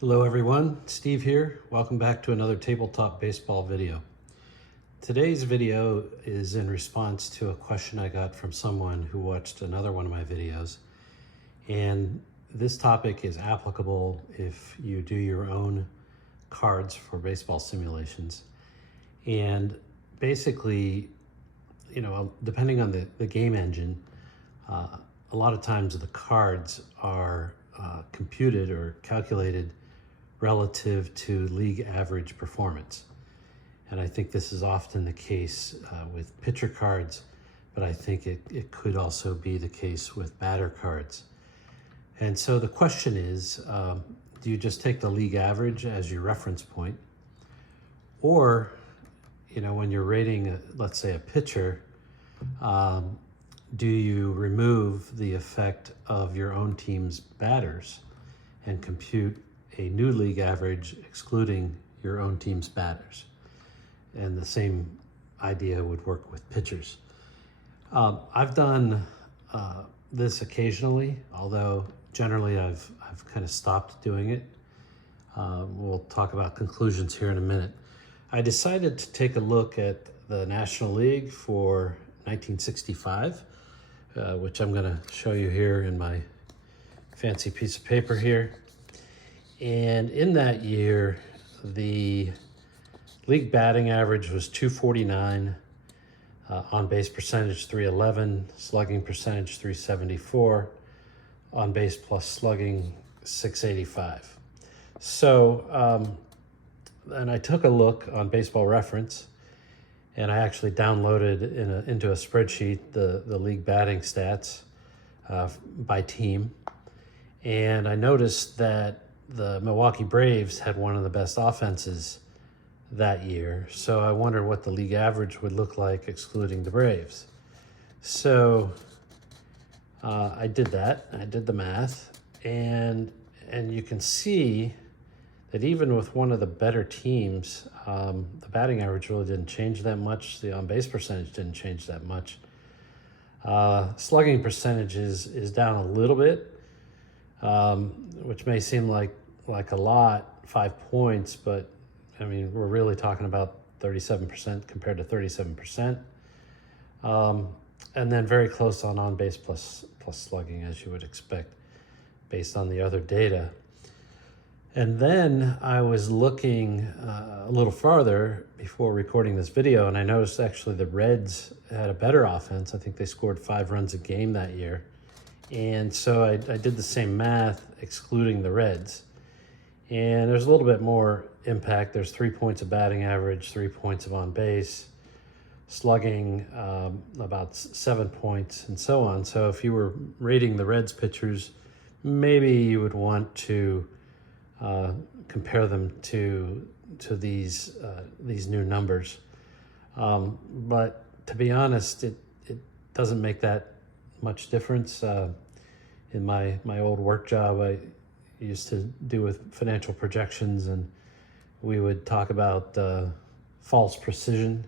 Hello everyone, Steve here. Welcome back to another tabletop baseball video. Today's video is in response to a question I got from someone who watched another one of my videos. And this topic is applicable if you do your own cards for baseball simulations. And basically, depending on the game engine, a lot of times the cards are computed or calculated relative to league average performance. And I think this is often the case with pitcher cards, but I think it could also be the case with batter cards. And so the question is, do you just take the league average as your reference point? Or, when you're rating, let's say, a pitcher, do you remove the effect of your own team's batters and compute a new league average excluding your own team's batters? And the same idea would work with pitchers. I've done this occasionally, although generally I've kind of stopped doing it. We'll talk about conclusions here in a minute. I decided to take a look at the National League for 1965, which I'm going to show you here in my fancy piece of paper here. And in that year, the league batting average was 249, on base percentage 311, slugging percentage 374, on base plus slugging 685. So, and I took a look on Baseball Reference, and I actually downloaded into a spreadsheet the league batting stats by team. And I noticed that the Milwaukee Braves had one of the best offenses that year. So I wondered what the league average would look like excluding the Braves. So I did that. I did the math. And you can see that even with one of the better teams, the batting average really didn't change that much. The on-base percentage didn't change that much. Slugging percentage is down a little bit, which may seem like a lot, 5 points, but I mean, we're really talking about 37% compared to 37%. And then very close on base plus slugging, as you would expect based on the other data. And then I was looking a little farther before recording this video, and I noticed actually the Reds had a better offense. I think they scored 5 runs a game that year. And so I did the same math excluding the Reds. And there's a little bit more impact. There's 3 points of batting average, 3 points of on base, slugging about 7 points, and so on. So if you were rating the Reds pitchers, maybe you would want to compare them to these new numbers. But to be honest, it doesn't make that much difference. In my old work job, I used to do with financial projections, and we would talk about false precision.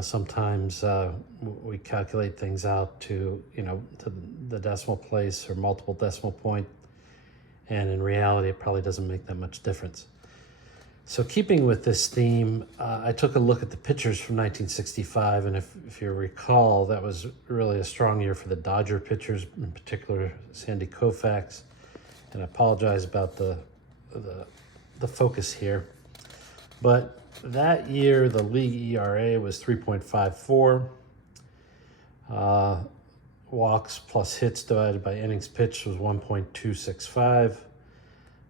Sometimes we calculate things out to the decimal place or multiple decimal point, and in reality, it probably doesn't make that much difference. So keeping with this theme, I took a look at the pitchers from 1965, and if you recall, that was really a strong year for the Dodger pitchers, in particular Sandy Koufax. And I apologize about the focus here. But that year, the league ERA was 3.54. Walks plus hits divided by innings pitched was 1.265.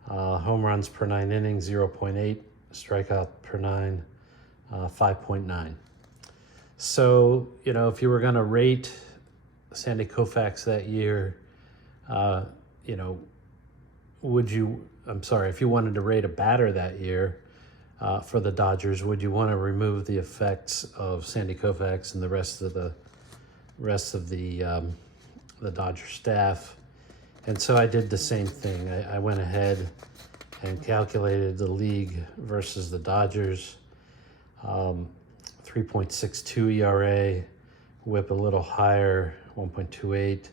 Home runs per 9 innings, 0.8. Strikeout per 9, 5.9. So, if you were going to rate Sandy Koufax that year, if you wanted to rate a batter that year for the Dodgers, would you want to remove the effects of Sandy Koufax and the rest of the Dodger staff? And so I did the same thing. I went ahead and calculated the league versus the Dodgers. 3.62 ERA, whip a little higher, 1.28.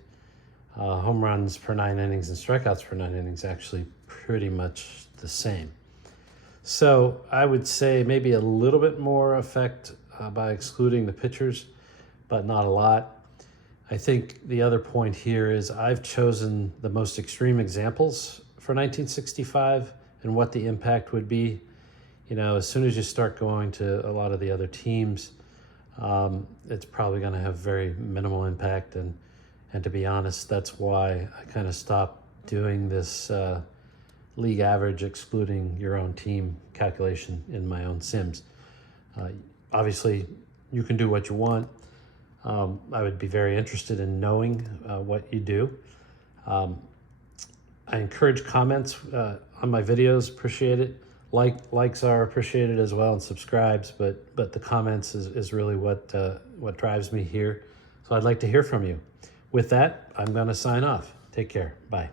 home runs per 9 innings and strikeouts per 9 innings actually pretty much the same. So I would say maybe a little bit more effect by excluding the pitchers, but not a lot. I think the other point here is I've chosen the most extreme examples for 1965 and what the impact would be. You know, as soon as you start going to a lot of the other teams, it's probably going to have very minimal impact. And to be honest, that's why I kind of stopped doing this league average excluding your own team calculation in my own sims. Obviously, you can do what you want. I would be very interested in knowing what you do. I encourage comments on my videos, appreciate it. Likes are appreciated as well, and subscribes, but the comments is really what drives me here. So I'd like to hear from you. With that, I'm going to sign off. Take care. Bye.